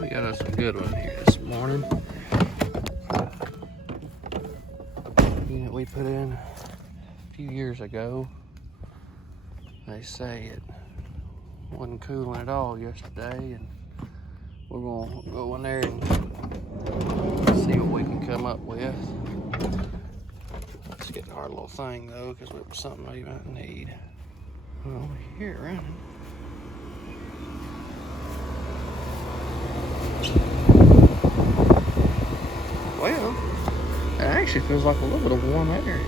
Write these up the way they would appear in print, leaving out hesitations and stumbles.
We got us a good one here this morning. Unit we put in a few years ago. They say it wasn't cooling at all yesterday, and we're gonna go in there and see what we can come up with. Let's get our little thing though, because it's something we might need. Well, we hear it running. Well, it actually feels like a little bit of warm air.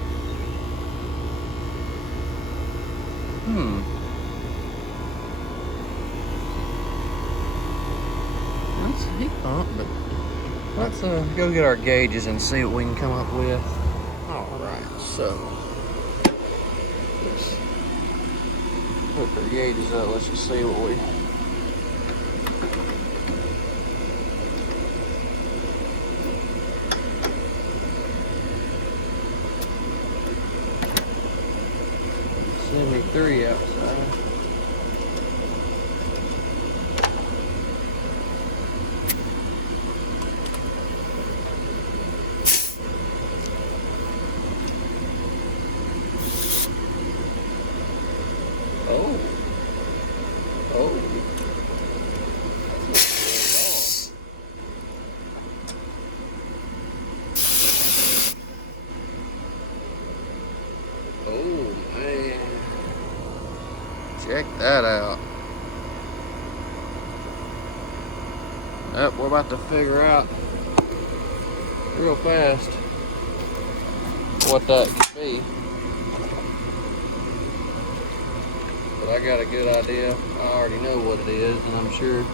That's a heat pump, but let's go get our gauges and see what we can come up with. Alright, so let's hook our gauges up. Let's just see what we... .73 outside. Oh. Oh, man. Check that out. Yep, we're about to figure out real fast what that could be. But I got a good idea. I already know what it is, and I'm sure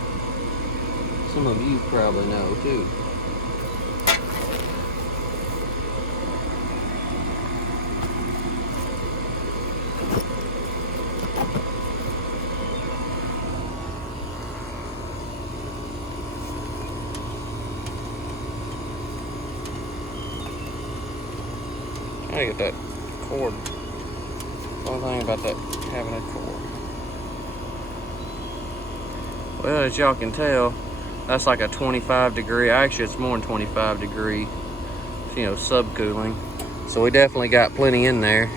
some of you probably know too. I get that cord. One thing about that having a cord. Well, as y'all can tell, that's like a 25 degree. Actually, it's more than 25 degree. You know, subcooling. So we definitely got plenty in there.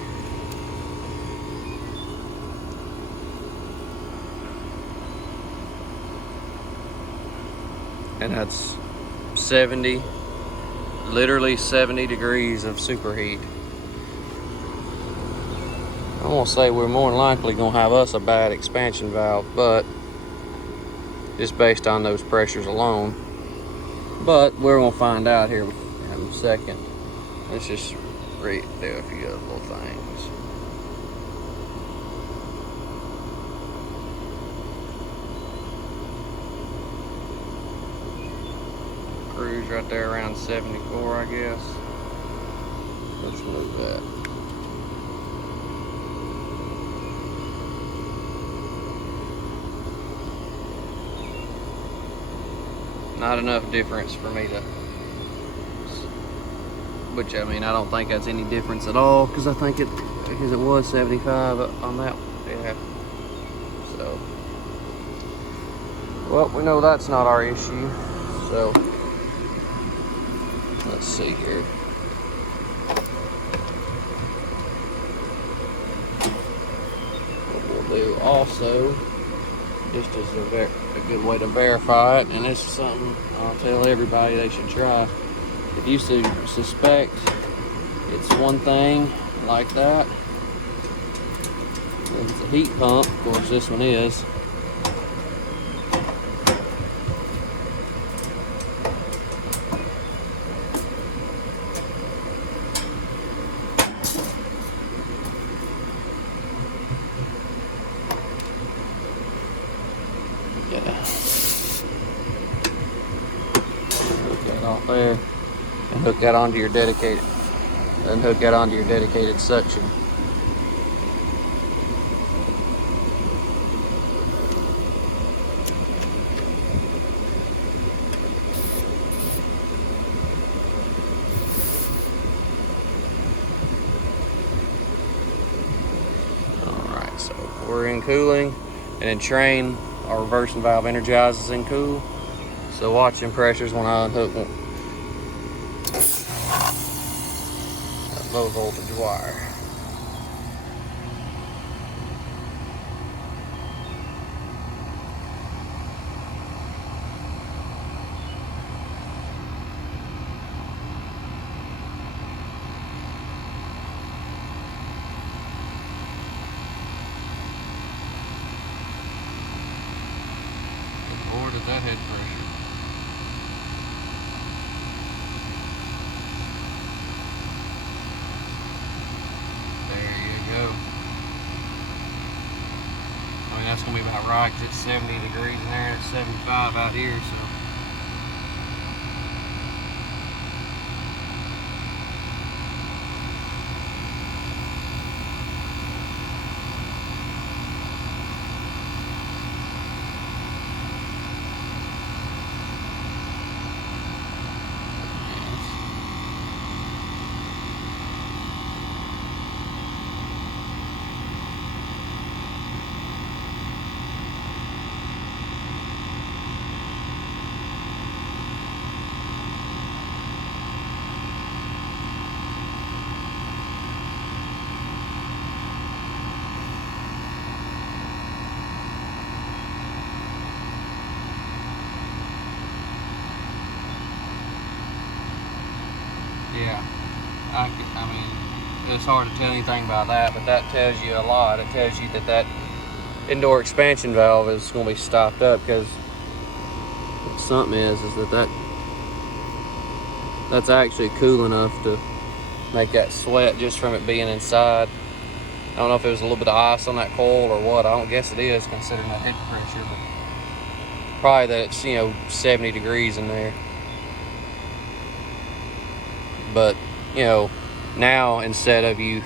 And that's 70, literally 70 degrees of superheat. I'm gonna say we're more than likely gonna have us a bad expansion valve, but just based on those pressures alone. But we're gonna find out here in a second. Let's just do a few other little things. Cruise right there around 74, I guess. Let's move that. Not enough difference for me to, which I mean, I don't think that's any difference at all, because I think it was 75 on that one. Yeah. So, well, we know that's not our issue. So, let's see here. What we'll do also, just as a good way to verify it, and this is something I'll tell everybody they should try. If you suspect it's one thing like that, it's a heat pump. Of course, this one is. Off there and hook that onto your dedicated, then hook that onto your dedicated suction. Alright, so we're in cooling, and in Trane our reversing valve energizes in cool. So watch them pressures when I unhook that low voltage wire. Lord, is that head pressure? There you go. I mean, that's gonna be about right because it's 70 degrees in there and it's 75 out here, so. Yeah, I mean, it's hard to tell anything by that, but that tells you a lot. It tells you that that indoor expansion valve is going to be stopped up, because something is that's actually cool enough to make that sweat just from it being inside. I don't know if it was a little bit of ice on that coil or what. I don't guess it is, considering that head pressure, but probably that it's, you know, 70 degrees in there. But, you know, now instead of you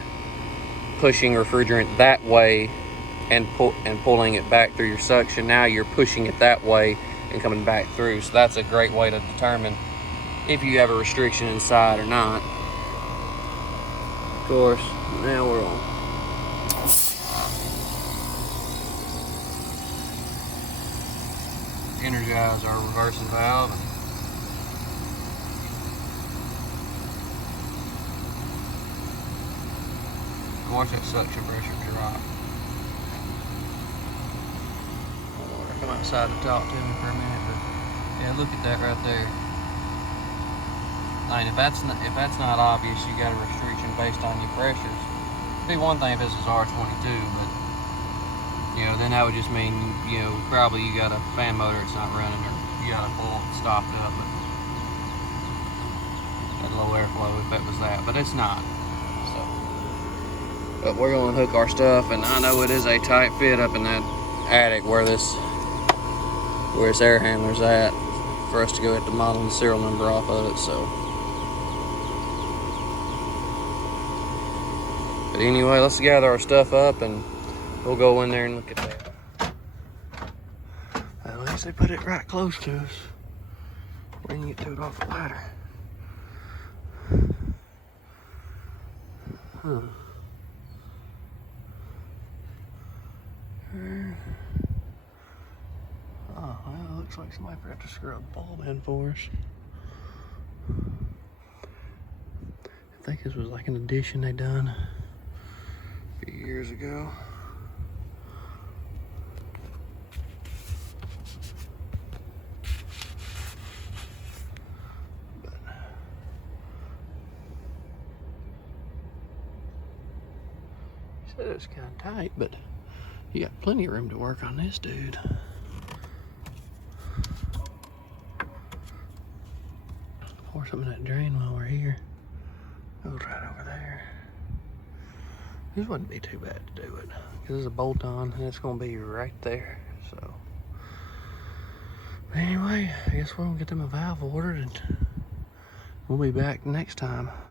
pushing refrigerant that way and pulling it back through your suction, now you're pushing it that way and coming back through. So that's a great way to determine if you have a restriction inside or not. Of course, now we're on. Energize our reversing valve. Watch that suction pressure drop. Come outside to talk to me for a minute, but yeah, look at that right there. I mean, if that's not obvious, you got a restriction based on your pressures. It'd be one thing if this is R22, but you know, then that would just mean, you know, probably you got a fan motor that's not running, or you got a bulb stopped up, but got low airflow if it was that, but it's not. But we're going to hook our stuff, and I know it is a tight fit up in that attic where this air handler's at, for us to go ahead to model the serial number off of it. So, but anyway, let's gather our stuff up and we'll go in there and look at that. At least they put it right close to us. We can get to it off the ladder. Huh. Oh, well, it looks like somebody forgot to screw a bulb in for us. I think this was like an addition they done a few years ago. But he said it was kind of tight, but you got plenty of room to work on this, dude. Pour some of that drain while we're here. Goes right over there. This wouldn't be too bad to do it, because there's a bolt on and it's gonna be right there. So anyway, I guess we're gonna get them a valve ordered and we'll be back next time.